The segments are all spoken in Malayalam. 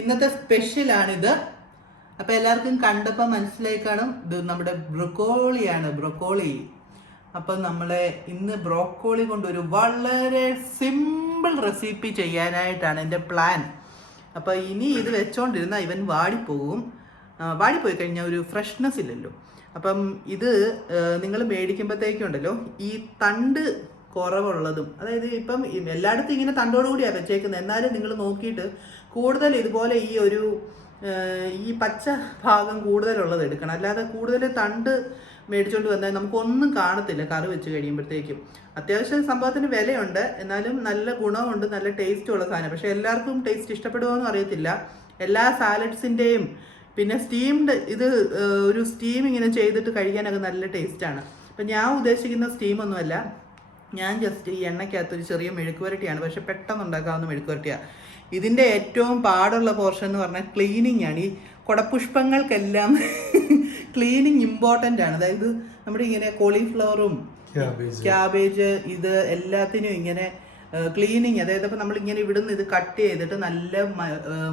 ഇന്നത്തെ സ്പെഷ്യലാണിത്. അപ്പൊ എല്ലാവർക്കും കണ്ടപ്പോൾ മനസ്സിലായി കാണും ഇത് നമ്മുടെ ബ്രൊക്കോളിയാണ് ബ്രൊക്കോളി. അപ്പൊ നമ്മളെ ഇന്ന് ബ്രോക്കോളി കൊണ്ട് ഒരു വളരെ സിമ്പിൾ റെസിപ്പി ചെയ്യാനായിട്ടാണ് എന്റെ പ്ലാൻ. അപ്പോൾ ഇനി ഇത് വെച്ചോണ്ടിരുന്ന ഇവൻ വാടിപ്പോകും. വാടി വാടിപ്പോയി കഴിഞ്ഞാൽ ഒരു ഫ്രഷ്നെസ് ഇല്ലല്ലോ. അപ്പം ഇത് നിങ്ങൾ മേടിക്കുമ്പോഴത്തേക്കുണ്ടല്ലോ ഈ തണ്ട് കുറവുള്ളതും. അതായത് ഇപ്പം എല്ലായിടത്തും ഇങ്ങനെ തണ്ടോടുകൂടിയാണ് വെച്ചേക്കുന്നത് എന്നാലും നിങ്ങൾ നോക്കിയിട്ട് കൂടുതൽ ഇതുപോലെ ഈ ഒരു ഈ പച്ച ഭാഗം കൂടുതലുള്ളത് എടുക്കണം. അല്ലാതെ കൂടുതൽ തണ്ട് മേടിച്ചുകൊണ്ട് വന്നാൽ നമുക്കൊന്നും കാണത്തില്ല കറി വെച്ച് കഴിയുമ്പോഴത്തേക്കും. അത്യാവശ്യം സംഭവത്തിന് വിലയുണ്ട്. എന്നാലും നല്ല ഗുണമുണ്ട് നല്ല ടേസ്റ്റും ഉള്ള സാധനം. പക്ഷെ എല്ലാവർക്കും ടേസ്റ്റ് ഇഷ്ടപ്പെടുമോ എന്ന് അറിയത്തില്ല. എല്ലാ സാലഡ്സിന്റെയും പിന്നെ സ്റ്റീംഡ് ഇത് ഒരു സ്റ്റീം ഇങ്ങനെ ചെയ്തിട്ട് കഴിക്കാനൊക്കെ നല്ല ടേസ്റ്റാണ്. അപ്പം ഞാൻ ഉദ്ദേശിക്കുന്ന സ്റ്റീമൊന്നുമല്ല. ഞാൻ ജസ്റ്റ് ഈ എണ്ണയ്ക്കകത്ത് ഒരു ചെറിയ മെഴുക്ക് പുരട്ടിയാണ് പക്ഷെ പെട്ടെന്ന് ഉണ്ടാക്കാവുന്ന മെഴുക്ക് പുരട്ടിയാണ് ഇതിന്റെ ഏറ്റവും പാടുള്ള പോർഷൻ എന്ന് പറഞ്ഞാൽ ക്ലീനിങ് ആണ്. ഈ കുടപുഷ്പങ്ങൾക്കെല്ലാം ക്ലീനിങ് ഇമ്പോർട്ടന്റ് ആണ്. അതായത് നമ്മുടെ ഇങ്ങനെ കോളിഫ്ലവറും. ക്യാബേജ് ഇത് എല്ലാത്തിനും ഇങ്ങനെ ക്ലീനിങ് അതായത് ഇപ്പം നമ്മളിങ്ങനെ ഇവിടുന്ന് ഇത് കട്ട് ചെയ്തിട്ട് നല്ല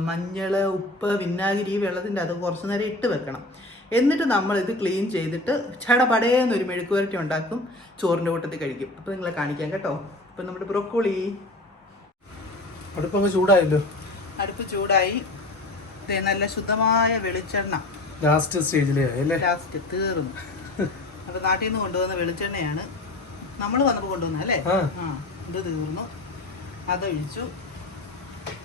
മഞ്ഞൾ ഉപ്പ് വിനാഗിരി വെള്ളത്തിന്റെ അത് കുറച്ച് നേരം ഇട്ട് വെക്കണം. എന്നിട്ട് നമ്മൾ ഇത് ക്ലീൻ ചെയ്തിട്ട് ചടപടയെന്ന് ഒരു മെഴുക്ക് വരട്ടി ഉണ്ടാക്കും ചോറിന്റെ കൂട്ടത്തിൽ കഴിക്കും. അപ്പം നിങ്ങളെ കാണിക്കാം കേട്ടോ. അപ്പം നമ്മുടെ ബ്രൊക്കോളി. അടുപ്പങ്ങ് ചൂടായല്ലോ. അടുപ്പ് ചൂടായി. നല്ല ശുദ്ധമായ വെളിച്ചെണ്ണ. ലാസ്റ്റ് സ്റ്റേജിലേ ലാസ്റ്റ് തീർന്നു. അപ്പൊ നാട്ടിൽ നിന്ന് കൊണ്ടുവന്ന വെളിച്ചെണ്ണയാണ്. നമ്മൾ വന്നപ്പോൾ കൊണ്ടുവന്ന അല്ലേ? ആ. ഇത് തീർന്നു. അതൊഴിച്ചു.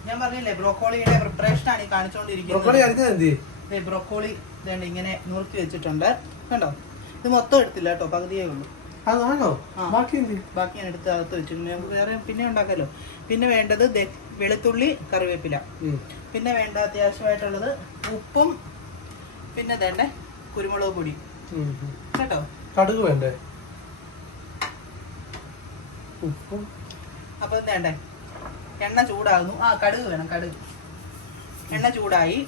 ഞാൻ പറഞ്ഞില്ലേ ബ്രോക്കോളിയുടെ പ്രിപ്പറേഷൻ ആണ് ഈ കാണിച്ചുകൊണ്ടിരിക്കുന്നത് ബ്രോക്കോളി ഇതേണ്ട ഇങ്ങനെ നുറുക്കി വെച്ചിട്ടുണ്ട്. കണ്ടോ? ഇത് മൊത്തം എടുത്തില്ല കേട്ടോ പകുതിയേ ഉള്ളൂ. അതാണോ. ബാക്കി ഞാൻ എടുത്ത് അകത്ത് വെച്ചിട്ടുണ്ട്. നമുക്ക് വേറെ പിന്നെ ഉണ്ടാക്കാലോ പിന്നെ വേണ്ടത് വെളുത്തുള്ളി കറിവേപ്പില. പിന്നെ വേണ്ട അത്യാവശ്യമായിട്ടുള്ളത് ഉപ്പും പിന്നെ തേണ്ടേ കുരുമുളക് പൊടി. കേട്ടോ? കടുക് വേണ്ടേ? ഉപ്പും. അപ്പൊ വേണ്ടേ എണ്ണ ചൂടാകുന്നു. ആ കടുക് വേണം കടുക്. എണ്ണ ചൂടായി.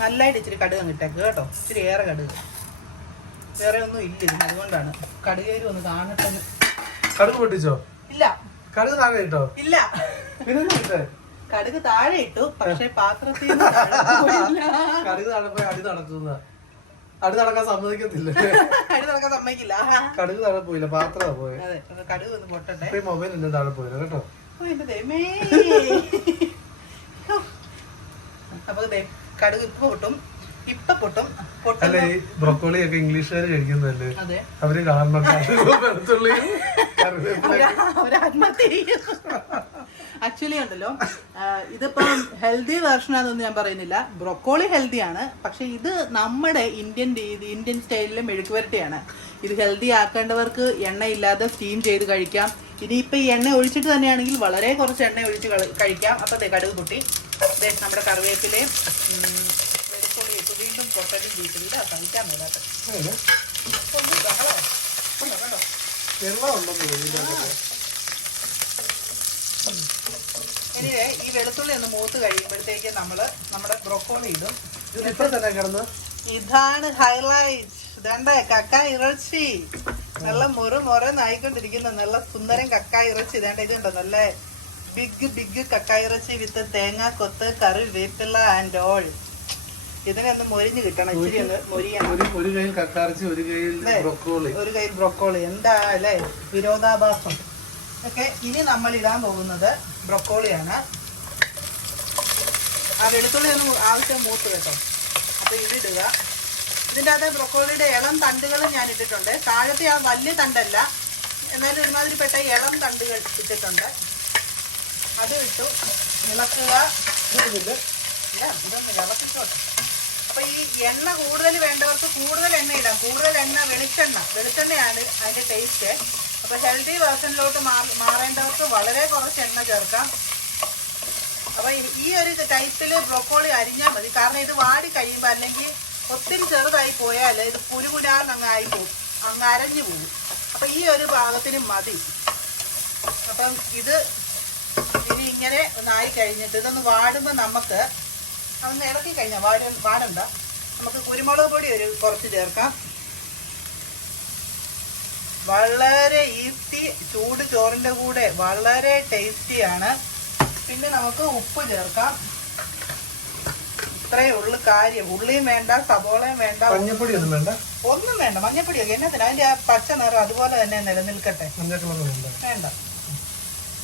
നല്ലതായിട്ട് ഇച്ചിരി കടുക് ഇട്ടേക്ക് കേട്ടോ. ഇച്ചിരി ഏറെ കടുക്. വേറെ ഒന്നും ഇല്ല ഇതിന് അതുകൊണ്ടാണ്. കടുകേരി ഒന്ന് കാണട്ടെ. കടുക് പൊട്ടിച്ചോ? ഇല്ല. കടുക് താഴെ ഇട്ടോ? ഇല്ല. കടുക് താഴെ ഇട്ടു പക്ഷെ പാത്രത്തിൽ. കടുക് താഴെ പോയി അടി നടക്കുന്ന. അടി നടക്കാൻ സമ്മതിക്കത്തില്ല? അടി നടക്കാൻ സമ്മതിക്കില്ല. കടുക് താഴെ പോയില്ല പാത്രം പോയി. കടുക് ഒന്ന് പൊട്ടട്ടെ. മൊബൈൽ എന്നെ താഴെ പോയില്ല കേട്ടോ? എന്റെ. അപ്പൊ ദേ കടുക് ഇപ്പൊ പൊട്ടും. ഇപ്പൊ പൊട്ടും. അല്ല പൊട്ടും ഈ ബ്രൊക്കോളി ഒക്കെ ഇംഗ്ലീഷുകാർ കഴിക്കുന്നതല്ലേ? അതെ. അവർ കാണണം വെളുത്തുള്ളിയും കറിവേപ്പിലയും ആക്ച്വലി ഉണ്ടല്ലോ. ആ, ഇതിപ്പം ഹെൽത്തി വേർഷൻ ആണെന്ന് ഞാൻ പറയുന്നില്ല. ബ്രൊക്കോളി ഹെൽത്തി ആണ്. പക്ഷെ ഇത് നമ്മുടെ ഇന്ത്യൻ രീതി ഇന്ത്യൻ സ്റ്റൈലിലെ മെഴുക്ക് വരട്ടിയാണ് ഇത് ഹെൽത്തി ആക്കേണ്ടവർക്ക് എണ്ണയില്ലാതെ സ്റ്റീം ചെയ്ത് കഴിക്കാം. ഇനിയിപ്പോൾ ഈ എണ്ണ ഒഴിച്ചിട്ട് തന്നെയാണെങ്കിൽ വളരെ കുറച്ച് എണ്ണ ഒഴിച്ച് കള- കഴിക്കാം. അപ്പം ദേ കടുക് പൊട്ടി. നമ്മുടെ കറിവേപ്പിലയും വെളുപ്പുള്ളി ഇട്ട് വീണ്ടും പൊട്ടലും വീട്ടിലില്ല കഴിക്കാൻ മേലാത്ത. എനിവേ ഈ വെളുത്തുള്ളി ഒന്ന് മൂത്ത് കഴിയുമ്പോഴത്തേക്ക് നമ്മൾ നമ്മുടെ ബ്രൊക്കോളി ഇടും. ഇതാണ് ഹൈലൈറ്റ് ഇതണ്ട കക്ക ഇറച്ചി. നല്ല മുറു നായിക്കൊണ്ടിരിക്കുന്ന നല്ല സുന്ദരം കക്ക ഇറച്ചി. ഇതേണ്ട ഇതുണ്ടോ നല്ല ബിഗ് ബിഗ് കക്കായിറച്ചി വിത്ത് തേങ്ങ കൊത്ത് കറി വേപ്പില ആൻഡ് ഓൾ ഇതിനൊന്ന് മൊരിഞ്ഞ് കിട്ടണം ഇച്ചിരി ഒന്ന് മൊരിയണം. ഒരു ഒരു കയ്യിൽ ഒരു കയ്യിൽ? ബ്രൊക്കോളി. ഒരു കയ്യിൽ ബ്രൊക്കോളി. എന്താ അല്ലേ? വിരോധാഭാസം. ഓക്കെ ഇനി നമ്മൾ ഇടാൻ പോകുന്നത് ബ്രൊക്കോളിയാണ്. ആ വെളുത്തുള്ളി ഒന്ന് ആവശ്യം മൂത്ത് കേട്ടോ. അപ്പൊ ഇതിടുക. ഇതിന്റെ അകത്ത് ബ്രൊക്കോളിയുടെ ഇളം തണ്ടുകളും ഞാൻ ഇട്ടിട്ടുണ്ട്. താഴത്തെ ആ വലിയ തണ്ടല്ല. എന്നാലും ഒരുമാതിരിപ്പെട്ട ഇളം തണ്ടുകൾ ഇട്ടിട്ടുണ്ട്. അത് ഇട്ടു. ഇളക്കുക. ഇളക്കിക്കോട്ടെ. അപ്പൊ ഈ എണ്ണ കൂടുതൽ വേണ്ടവർക്ക് കൂടുതൽ എണ്ണ ഇടാം. കൂടുതൽ എണ്ണ വെളിച്ചെണ്ണ. വെളിച്ചെണ്ണയാണ് അതിന്റെ ടേസ്റ്റ് അപ്പൊ ഹെൽത്തി വേർഷനിലോട്ട് മാറേണ്ടവർക്ക് വളരെ കുറച്ച് എണ്ണ ചേർക്കാം. അപ്പൊ ഈ- ഒരു ടൈപ്പിൽ ബ്രോക്കോളി അരിഞ്ഞാൽ മതി. കാരണം ഇത് വാടി കഴിയുമ്പോൾ അല്ലെങ്കിൽ ഒത്തിരി ചെറുതായി പോയാൽ ഇത് പുലുപുലാന്ന് അങ്ങ് ആയി പോകും അങ്ങ് അരഞ്ഞു പോകും അപ്പൊ ഈ ഒരു ഭാഗത്തിന് മതി. അപ്പം ഇത് ഇനി ഇങ്ങനെ ഒന്നായി കഴിഞ്ഞിട്ട് ഇതൊന്ന് വാടുമ്പോൾ നമുക്ക് അതൊന്ന് ഇളക്കി കഴിഞ്ഞാൽ വാട വാടണ്ട. നമുക്ക് കുരുമുളക് പൊടി ഒരു കുറച്ച് ചേർക്കാം. വളരെ ഈസി ചൂട് ചോറിന്റെ കൂടെ വളരെ ടേസ്റ്റിയാണ്. പിന്നെ നമുക്ക് ഉപ്പ് ചേർക്കാം. ഇത്രയേ ഉള്ളു കാര്യം. ഉള്ളിയും വേണ്ട സബോളയും വേണ്ട മഞ്ഞപ്പൊടി ഒന്നും വേണ്ട. ഒന്നും വേണ്ട. മഞ്ഞപ്പൊടിയൊക്കെ എന്നാ അതിന്റെ ആ പച്ച നിറം അതുപോലെ തന്നെ നിലനിൽക്കട്ടെ. വേണ്ട.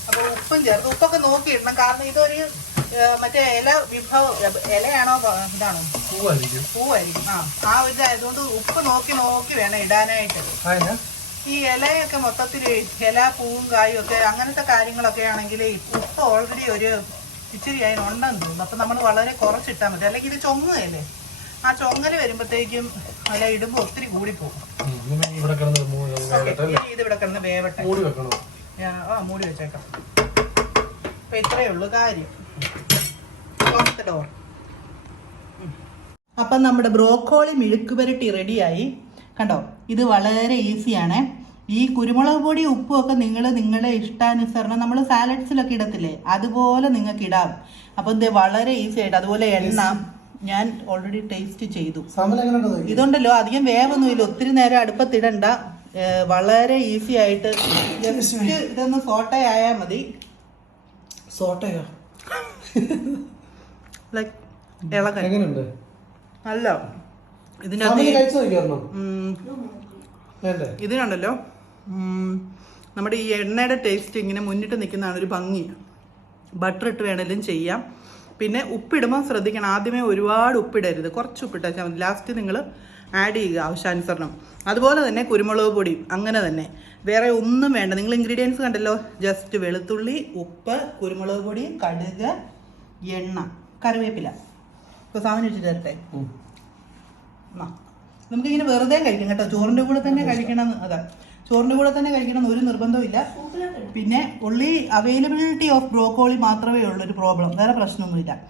വേണ്ട അപ്പൊ ഉപ്പും ചേർത്ത്. ഉപ്പൊക്കെ നോക്കിയിടണം കാരണം ഇതൊരു മറ്റേ ഇല വിഭവം ഇലയാണോ ഇതാണോ? പൂവായിരിക്കും. പൂവായിരിക്കും. ആ ആ ഒരു ഇതായതുകൊണ്ട് ഉപ്പ് നോക്കി നോക്കി വേണം ഇടാനായിട്ട്. ഈ ഇലയൊക്കെ മൊത്തത്തിൽ ഇല പൂവും കായും ഒക്കെ അങ്ങനത്തെ കാര്യങ്ങളൊക്കെ ആണെങ്കിൽ ഉപ്പ് ഓൾറെഡി ഒരു ഇച്ചിരി അതിന് ഉണ്ടെന്ന് തോന്നുന്നു. അപ്പൊ നമ്മൾ വളരെ കുറച്ചിട്ടാൽ മതി. അല്ലെങ്കിൽ ഇത് ചൊങ്ങുകയല്ലേ? ആ ചൊങ്ങൽ വരുമ്പോഴത്തേക്കും ഇല ഇടുമ്പോൾ ഒത്തിരി കൂടിപ്പോകും. ഇത് ഇവിടെ കിടന്ന് വേവട്ടെ. കൂടി വെക്കണോ? ഞാൻ ആ മൂടി വെച്ചേക്കാം. അപ്പൊ ഇത്രയേ ഉള്ളൂ കാര്യം. The അപ്പം നമ്മുടെ ബ്രോക്കോളി മെഴുക്ക് പുരട്ടി റെഡിയായി. കണ്ടോ? ഇത് വളരെ ഈസിയാണ്. ഈ കുരുമുളക് പൊടി ഉപ്പും ഒക്കെ നിങ്ങൾ നിങ്ങളുടെ ഇഷ്ടാനുസരണം നമ്മൾ സാലഡ്സിലൊക്കെ ഇടത്തില്ലേ? അതുപോലെ നിങ്ങൾക്ക് ഇടാം. അപ്പോൾ ഇത് വളരെ ഈസി ആയിട്ട് അതുപോലെ എണ്ണ ഞാൻ ഓൾറെഡി ടേസ്റ്റ് ചെയ്തു. ഇതുണ്ടല്ലോ അധികം വേവൊന്നുമില്ല. ഒത്തിരി നേരം അടുപ്പത്തിടണ്ട. വളരെ ഈസി ആയിട്ട് ജസ്റ്റ് ഇതൊന്ന് സോട്ടേ ആയാൽ മതി. സോട്ടയോ? ലൈക്ക് ഇളകൻ. എങ്ങനെയുണ്ട് അല്ല വേണ്ടേ? ഇതിനുണ്ടല്ലോ. നമ്മുടെ ഈ എണ്ണയുടെ ടേസ്റ്റ് ഇങ്ങനെ മുന്നിട്ട് നിൽക്കുന്നതാണ് ഒരു ഭംഗി. ബട്ടർ ഇട്ട് വേണമെങ്കിലും ചെയ്യാം. പിന്നെ ഉപ്പിടുമ്പോൾ ശ്രദ്ധിക്കണം. ആദ്യമേ ഒരുപാട് ഉപ്പിടരുത്. കുറച്ച് ഉപ്പിട്ടാൽ മതി. ലാസ്റ്റ് നിങ്ങൾ ആഡ് ചെയ്യുക ആവശ്യാനുസരണം അതുപോലെ തന്നെ കുരുമുളക് പൊടി അങ്ങനെ തന്നെ. വേറെ ഒന്നും വേണ്ട. നിങ്ങൾ ഇൻഗ്രീഡിയൻസ് കണ്ടല്ലോ? ജസ്റ്റ് വെളുത്തുള്ളി ഉപ്പ് കുരുമുളക് പൊടി കടുക് എണ്ണ കറിവേപ്പില. ഇപ്പോൾ സാധനം ഉം. ആ. നമുക്കിങ്ങനെ വെറുതെ കഴിക്കാം കേട്ടോ. ചോറിന്റെ കൂടെ തന്നെ കഴിക്കണം. അതാ. ചോറിന്റെ കൂടെ തന്നെ കഴിക്കണം ഒരു നിർബന്ധമില്ല പിന്നെ ഉള്ളി അവൈലബിലിറ്റി ഓഫ് ബ്രോക്കോളി മാത്രമേ ഉള്ളൂ ഒരു പ്രോബ്ലം വേറെ പ്രശ്നമൊന്നുമില്ല.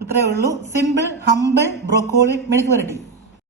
ഇത്രയേ ഉള്ളൂ. സിമ്പിൾ ഹമ്പിൾ ബ്രോക്കോളി മെഴുക്ക് വരട്ടി.